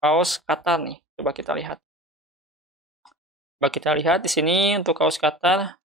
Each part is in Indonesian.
kaos Qatar nih. Coba kita lihat. Coba kita lihat di sini untuk kaos Qatar.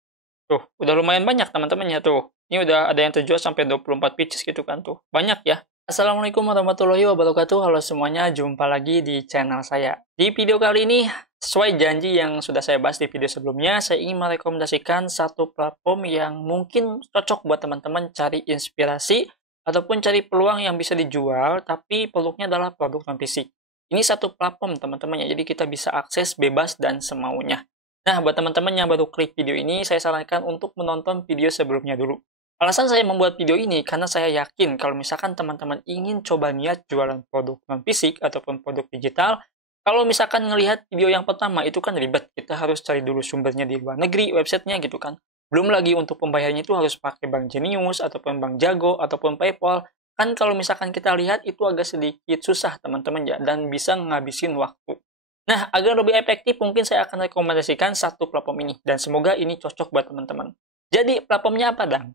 Tuh, udah lumayan banyak teman-teman ya tuh. Ini udah ada yang terjual sampai 24 pieces gitu kan tuh. Banyak ya. Assalamualaikum warahmatullahi wabarakatuh. Halo semuanya, jumpa lagi di channel saya. Di video kali ini, sesuai janji yang sudah saya bahas di video sebelumnya, saya ingin merekomendasikan satu platform yang mungkin cocok buat teman-teman cari inspirasi ataupun cari peluang yang bisa dijual, tapi produknya adalah produk non fisik. Ini satu platform teman-teman ya, jadi kita bisa akses bebas dan semaunya. Nah, buat teman-teman yang baru klik video ini, saya sarankan untuk menonton video sebelumnya dulu. Alasan saya membuat video ini karena saya yakin kalau misalkan teman-teman ingin coba niat jualan produk non-fisik ataupun produk digital, kalau misalkan ngelihat video yang pertama itu kan ribet, kita harus cari dulu sumbernya di luar negeri, websitenya gitu kan. Belum lagi untuk pembayarannya itu harus pakai Bank Jenius, ataupun Bank Jago, ataupun PayPal. Kan kalau misalkan kita lihat itu agak sedikit susah teman-teman ya, dan bisa ngabisin waktu. Nah, agar lebih efektif mungkin saya akan rekomendasikan satu platform ini, dan semoga ini cocok buat teman-teman. Jadi, platformnya apa, Dang?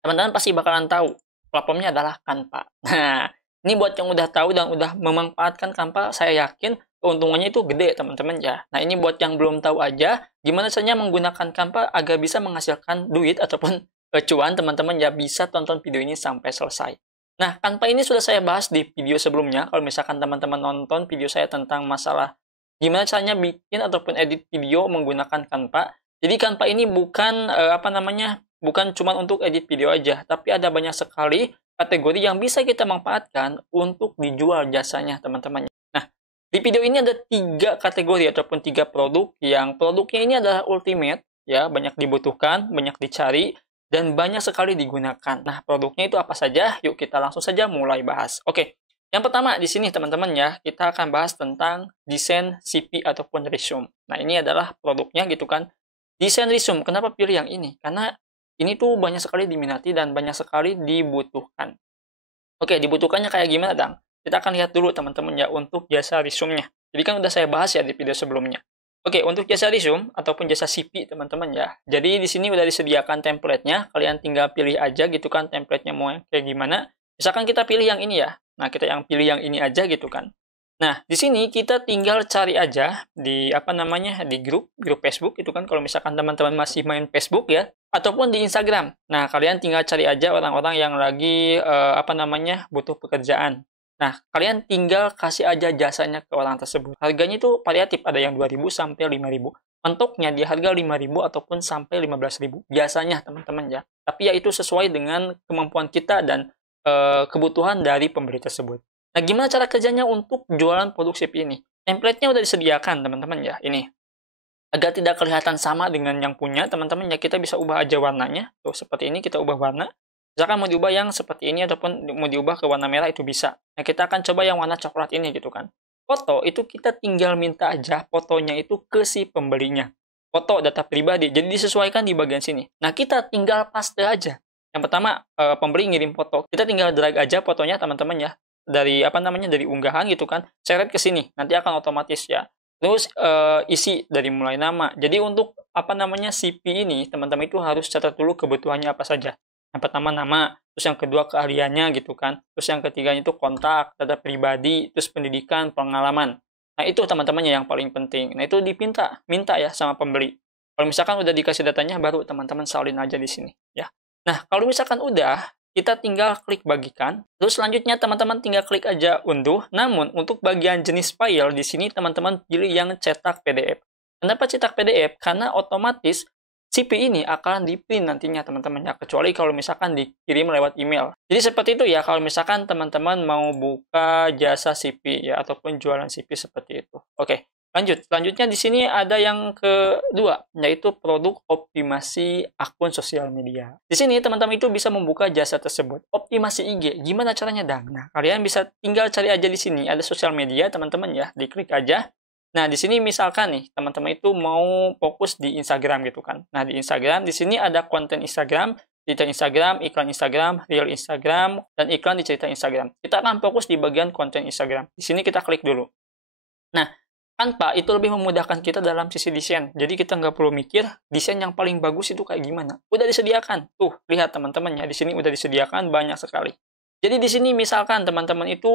Teman-teman pasti bakalan tahu, platformnya adalah Canva. Nah, ini buat yang udah tahu dan udah memanfaatkan Canva, saya yakin keuntungannya itu gede, teman-teman ya. Nah, ini buat yang belum tahu aja, gimana caranya menggunakan Canva agar bisa menghasilkan duit ataupun cuan, teman-teman ya bisa tonton video ini sampai selesai. Nah, Canva ini sudah saya bahas di video sebelumnya, kalau misalkan teman-teman nonton video saya tentang masalah gimana caranya bikin ataupun edit video menggunakan Canva. Jadi Canva ini bukan bukan cuma untuk edit video aja, tapi ada banyak sekali kategori yang bisa kita manfaatkan untuk dijual jasanya, teman-teman. Nah, di video ini ada 3 kategori ataupun 3 produk yang produknya ini adalah ultimate, ya, banyak dibutuhkan, banyak dicari, dan banyak sekali digunakan. Nah, produknya itu apa saja? Yuk kita langsung saja mulai bahas. Oke, yang pertama di sini teman-teman ya, kita akan bahas tentang desain CV ataupun resume. Nah, ini adalah produknya gitu kan. Desain resume, kenapa pilih yang ini? Karena ini tuh banyak sekali diminati dan banyak sekali dibutuhkan. Oke, dibutuhkannya kayak gimana, Dang? Kita akan lihat dulu teman-teman ya untuk jasa resume-nya. Jadi kan udah saya bahas ya di video sebelumnya. Oke, untuk jasa resume ataupun jasa CV teman-teman ya. Jadi di sini udah disediakan template-nya, kalian tinggal pilih aja gitu kan template-nya mau kayak gimana. Misalkan kita pilih yang ini ya. Nah, kita yang pilih yang ini aja gitu kan. Nah, di sini kita tinggal cari aja di di grup Facebook itu kan kalau misalkan teman-teman masih main Facebook ya, ataupun di Instagram. Nah, kalian tinggal cari aja orang-orang yang lagi butuh pekerjaan. Nah, kalian tinggal kasih aja jasanya ke orang tersebut. Harganya itu variatif, ada yang 2.000 sampai 5.000. Mentoknya di harga 5.000 ataupun sampai 15.000 biasanya teman-teman ya. Tapi ya itu sesuai dengan kemampuan kita dan kebutuhan dari pembeli tersebut. Nah, gimana cara kerjanya untuk jualan produk CV ini? Template-nya udah disediakan, teman-teman ya. Ini. Agar tidak kelihatan sama dengan yang punya, teman-teman ya kita bisa ubah aja warnanya. Tuh, seperti ini kita ubah warna. Misalkan mau diubah yang seperti ini ataupun mau diubah ke warna merah itu bisa. Nah, kita akan coba yang warna coklat ini gitu kan. Foto itu kita tinggal minta aja fotonya itu ke si pembelinya. Foto data pribadi, jadi disesuaikan di bagian sini. Nah, kita tinggal paste aja. Yang pertama, pembeli ngirim foto. Kita tinggal drag aja fotonya, teman-teman ya dari dari unggahan gitu kan, seret ke sini, nanti akan otomatis ya. Terus isi dari mulai nama. Jadi untuk CV ini teman-teman itu harus catat dulu kebutuhannya apa saja. Yang pertama nama, terus yang kedua keahliannya gitu kan, terus yang ketiganya itu kontak, data pribadi, terus pendidikan, pengalaman. Nah itu teman-temannya yang paling penting. Nah itu minta ya sama pembeli. Kalau misalkan udah dikasih datanya, baru teman-teman salin aja di sini ya. Nah kalau misalkan udah, kita tinggal klik bagikan. Terus selanjutnya teman-teman tinggal klik aja unduh. Namun untuk bagian jenis file di sini teman-teman pilih yang cetak PDF. Kenapa cetak PDF? Karena otomatis CV ini akan di-print nantinya teman-teman ya. Kecuali kalau misalkan dikirim lewat email. Jadi seperti itu ya kalau misalkan teman-teman mau buka jasa CV ya ataupun jualan CV seperti itu. Oke. Lanjut, selanjutnya di sini ada yang kedua, yaitu produk optimasi akun sosial media. Di sini teman-teman itu bisa membuka jasa tersebut. Optimasi IG, gimana caranya, Dang? Nah, kalian bisa tinggal cari aja di sini, ada sosial media teman-teman ya, diklik aja. Nah, di sini misalkan nih, teman-teman itu mau fokus di Instagram gitu kan. Nah, di Instagram, di sini ada konten Instagram, cerita Instagram, iklan Instagram, reel Instagram, dan iklan di cerita Instagram. Kita akan fokus di bagian konten Instagram. Di sini kita klik dulu. Nah, Canva itu lebih memudahkan kita dalam sisi desain. Jadi kita nggak perlu mikir desain yang paling bagus itu kayak gimana. Udah disediakan. Tuh, lihat teman-teman ya. Di sini udah disediakan banyak sekali. Jadi di sini misalkan teman-teman itu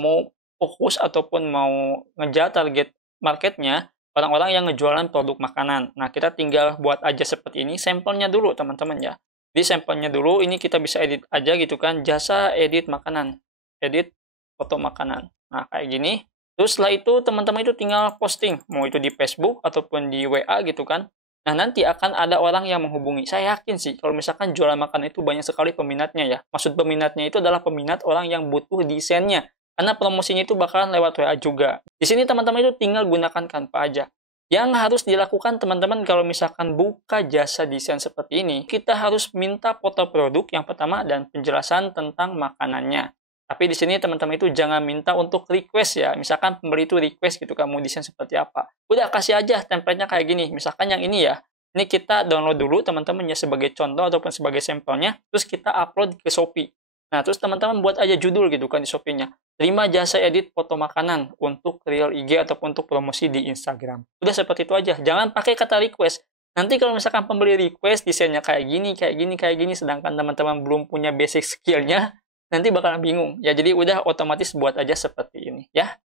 mau fokus ataupun mau ngejar target marketnya orang-orang yang ngejualan produk makanan. Nah, kita tinggal buat aja seperti ini, sampelnya dulu teman-teman ya. Di sampelnya dulu, ini kita bisa edit aja gitu kan, jasa edit makanan, edit foto makanan. Nah, kayak gini. Terus setelah itu teman-teman itu tinggal posting, mau itu di Facebook ataupun di WA gitu kan. Nah, nanti akan ada orang yang menghubungi. Saya yakin sih, kalau misalkan jualan makanan itu banyak sekali peminatnya ya. Maksud peminatnya itu adalah peminat orang yang butuh desainnya. Karena promosinya itu bakalan lewat WA juga. Di sini teman-teman itu tinggal gunakan Canva aja. Yang harus dilakukan teman-teman kalau misalkan buka jasa desain seperti ini, kita harus minta foto produk yang pertama dan penjelasan tentang makanannya. Tapi di sini teman-teman itu jangan minta untuk request ya. Misalkan pembeli itu request gitu, kamu desain seperti apa. Udah kasih aja template-nya kayak gini. Misalkan yang ini ya. Ini kita download dulu teman-teman ya sebagai contoh ataupun sebagai sampelnya. Terus kita upload ke Shopee. Nah, terus teman-teman buat aja judul gitu kan di Shopee-nya. Terima jasa edit foto makanan untuk real IG ataupun untuk promosi di Instagram. Udah seperti itu aja. Jangan pakai kata request. Nanti kalau misalkan pembeli request desainnya kayak gini, kayak gini, kayak gini, sedangkan teman-teman belum punya basic skill-nya, nanti bakalan bingung. Ya, jadi udah otomatis buat aja seperti ini, ya.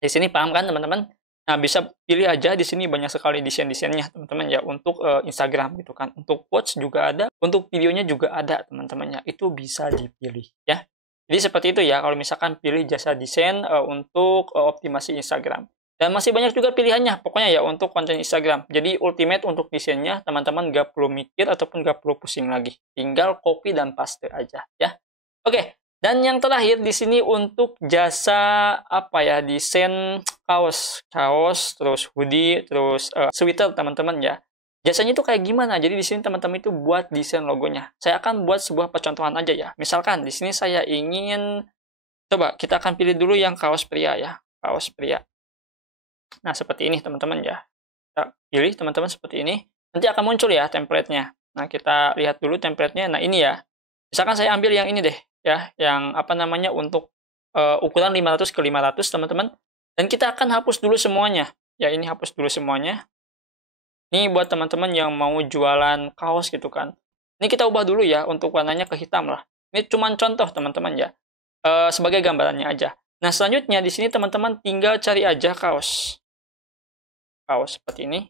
Di sini paham kan, teman-teman? Nah, bisa pilih aja di sini banyak sekali desain-desainnya, teman-teman ya, untuk Instagram gitu kan. Untuk quotes juga ada, untuk videonya juga ada, teman-teman ya. Itu bisa dipilih, ya. Jadi seperti itu ya, kalau misalkan pilih jasa desain untuk optimasi Instagram. Dan masih banyak juga pilihannya, pokoknya ya untuk konten Instagram. Jadi ultimate untuk desainnya, teman-teman nggak perlu mikir ataupun nggak perlu pusing lagi. Tinggal copy dan paste aja, ya. Oke, dan yang terakhir di sini untuk jasa apa ya, desain kaos, terus hoodie, terus sweater teman-teman ya. Jasanya itu kayak gimana? Jadi di sini teman-teman itu buat desain logonya. Saya akan buat sebuah percontohan aja ya. Misalkan di sini saya ingin, coba kita akan pilih dulu yang kaos pria ya, kaos pria. Nah seperti ini teman-teman ya. Kita pilih teman-teman seperti ini. Nanti akan muncul ya template-nya. Nah kita lihat dulu template-nya. Nah ini ya. Misalkan saya ambil yang ini deh. Ya, yang apa namanya untuk ukuran 500 ke 500 teman-teman. Dan kita akan hapus dulu semuanya. Ya, ini hapus dulu semuanya. Ini buat teman-teman yang mau jualan kaos gitu kan. Ini kita ubah dulu ya untuk warnanya ke hitam lah. Ini cuma contoh teman-teman ya. Sebagai gambarannya aja. Nah, selanjutnya di sini teman-teman tinggal cari aja kaos. Kaos seperti ini.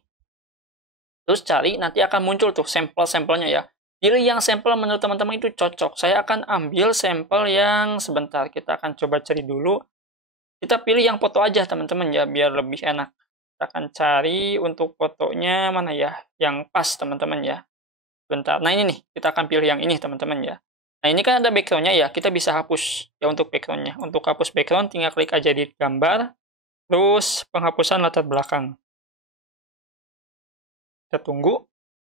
Terus cari, nanti akan muncul tuh sampel-sampelnya ya. Pilih yang sampel menurut teman-teman itu cocok. Saya akan ambil sampel yang sebentar. Kita akan coba cari dulu. Kita pilih yang foto aja teman-teman ya, biar lebih enak. Kita akan cari untuk fotonya mana ya, yang pas teman-teman ya. Bentar. Nah ini nih, kita akan pilih yang ini teman-teman ya. Nah ini kan ada background-nya ya, kita bisa hapus ya untuk background-nya. Untuk hapus background tinggal klik aja di gambar. Terus penghapusan latar belakang. Kita tunggu.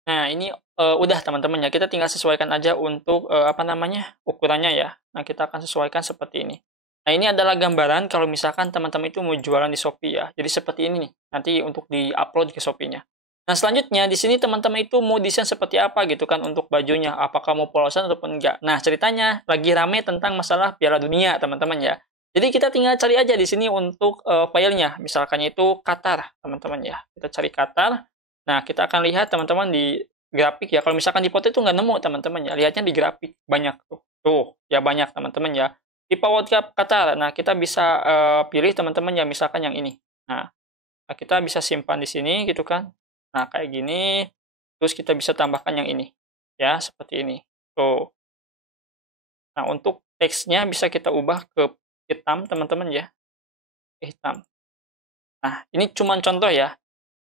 Nah, ini udah teman-teman ya, kita tinggal sesuaikan aja untuk apa namanya ukurannya ya. Nah, kita akan sesuaikan seperti ini. Nah, ini adalah gambaran kalau misalkan teman-teman itu mau jualan di Shopee ya. Jadi seperti ini nih, nanti untuk di-upload ke Shopee-nya. Nah, selanjutnya di sini teman-teman itu mau desain seperti apa gitu kan untuk bajunya. Apakah mau polosan ataupun enggak. Nah, ceritanya lagi rame tentang masalah Piala Dunia, teman-teman ya. Jadi kita tinggal cari aja di sini untuk filenya. Misalkan itu Qatar, teman-teman ya. Kita cari Qatar. Nah, kita akan lihat teman-teman di grafik ya. Kalau misalkan di foto itu nggak nemu teman-teman ya. Lihatnya di grafik. Banyak tuh. Tuh, ya banyak teman-teman ya. FIFA World Cup Qatar. Nah, kita bisa pilih teman-teman ya. Misalkan yang ini. Nah, kita bisa simpan di sini gitu kan. Nah, kayak gini. Terus kita bisa tambahkan yang ini. Ya, seperti ini. Tuh. Nah, untuk teksnya bisa kita ubah ke hitam teman-teman ya. Hitam. Nah, ini cuma contoh ya.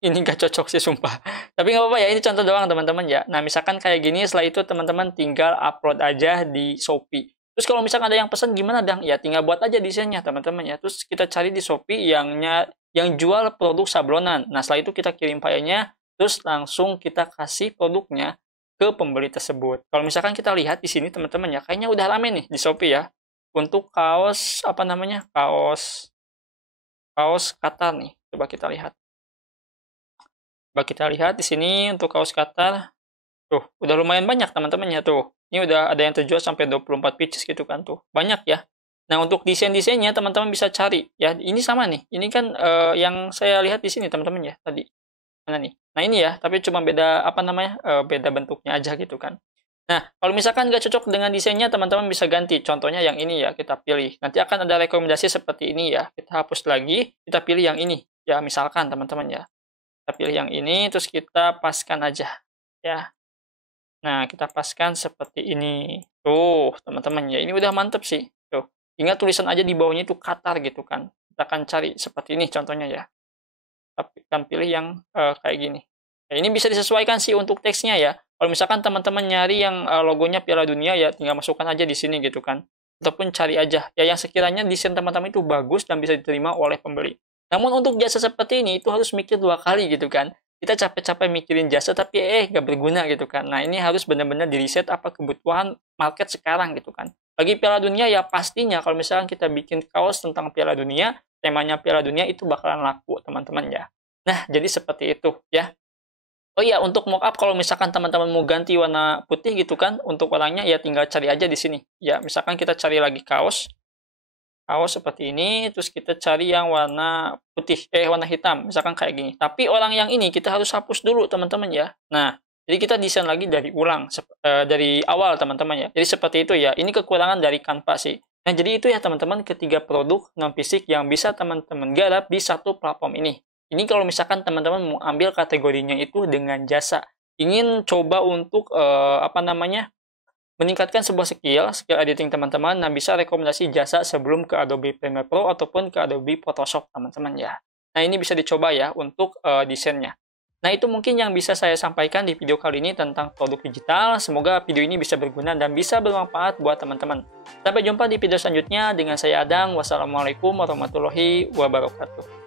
Ini nggak cocok sih sumpah. Tapi nggak apa-apa ya, ini contoh doang teman-teman ya. Nah, misalkan kayak gini, setelah itu teman-teman tinggal upload aja di Shopee. Terus kalau misalkan ada yang pesan gimana dong? Ya tinggal buat aja desainnya teman-teman ya. Terus kita cari di Shopee yang jual produk sablonan. Nah, setelah itu kita kirim filenya, terus langsung kita kasih produknya ke pembeli tersebut. Kalau misalkan kita lihat di sini teman-teman ya, kayaknya udah rame nih di Shopee ya. Untuk kaos apa namanya? Kaos Qatar nih. Coba kita lihat. Coba kita lihat di sini untuk kaos Qatar. Tuh, udah lumayan banyak teman-teman ya tuh. Ini udah ada yang terjual sampai 24 pieces gitu kan tuh. Banyak ya. Nah, untuk desain-desainnya teman-teman bisa cari ya. Ini sama nih. Ini kan yang saya lihat di sini teman-teman ya tadi. Mana nih? Nah, ini ya, tapi cuma beda apa namanya? Beda bentuknya aja gitu kan. Nah, kalau misalkan nggak cocok dengan desainnya, teman-teman bisa ganti. Contohnya yang ini ya, kita pilih. Nanti akan ada rekomendasi seperti ini ya. Kita hapus lagi, kita pilih yang ini. Ya, misalkan teman-teman ya. Kita pilih yang ini, terus kita paskan aja. Ya. Nah, kita paskan seperti ini. Tuh, teman-teman ya. Ini udah mantep sih. Tuh. Ingat tulisan aja di bawahnya itu Qatar gitu kan. Kita akan cari seperti ini contohnya ya. Tapi kan pilih yang kayak gini. Ya, ini bisa disesuaikan sih untuk teksnya ya. Kalau misalkan teman-teman nyari yang logonya Piala Dunia ya tinggal masukkan aja di sini gitu kan. Ataupun cari aja ya yang sekiranya desain teman-teman itu bagus dan bisa diterima oleh pembeli. Namun untuk jasa seperti ini itu harus mikir 2 kali gitu kan. Kita capek-capek mikirin jasa tapi nggak berguna gitu kan. Nah ini harus benar-benar diriset apa kebutuhan market sekarang gitu kan. Bagi Piala Dunia ya pastinya kalau misalkan kita bikin kaos tentang Piala Dunia, temanya Piala Dunia itu bakalan laku teman-teman ya. Nah jadi seperti itu ya. Oh iya, untuk mockup kalau misalkan teman-teman mau ganti warna putih gitu kan, untuk warnanya ya tinggal cari aja di sini. Ya, misalkan kita cari lagi kaos, kaos seperti ini, terus kita cari yang warna putih, warna hitam, misalkan kayak gini. Tapi orang yang ini kita harus hapus dulu teman-teman ya. Nah, jadi kita desain lagi dari ulang, dari awal teman-teman ya. Jadi seperti itu ya, ini kekurangan dari Canva sih. Nah, jadi itu ya teman-teman ketiga produk non-fisik yang bisa teman-teman garap di satu platform ini. Ini kalau misalkan teman-teman mau ambil kategorinya itu dengan jasa, ingin coba untuk meningkatkan sebuah skill editing teman-teman, nah bisa rekomendasi jasa sebelum ke Adobe Premiere Pro ataupun ke Adobe Photoshop teman-teman ya. Nah ini bisa dicoba ya untuk desainnya. Nah itu mungkin yang bisa saya sampaikan di video kali ini tentang produk digital. Semoga video ini bisa berguna dan bisa bermanfaat buat teman-teman. Sampai jumpa di video selanjutnya dengan saya Adang. Wassalamualaikum warahmatullahi wabarakatuh.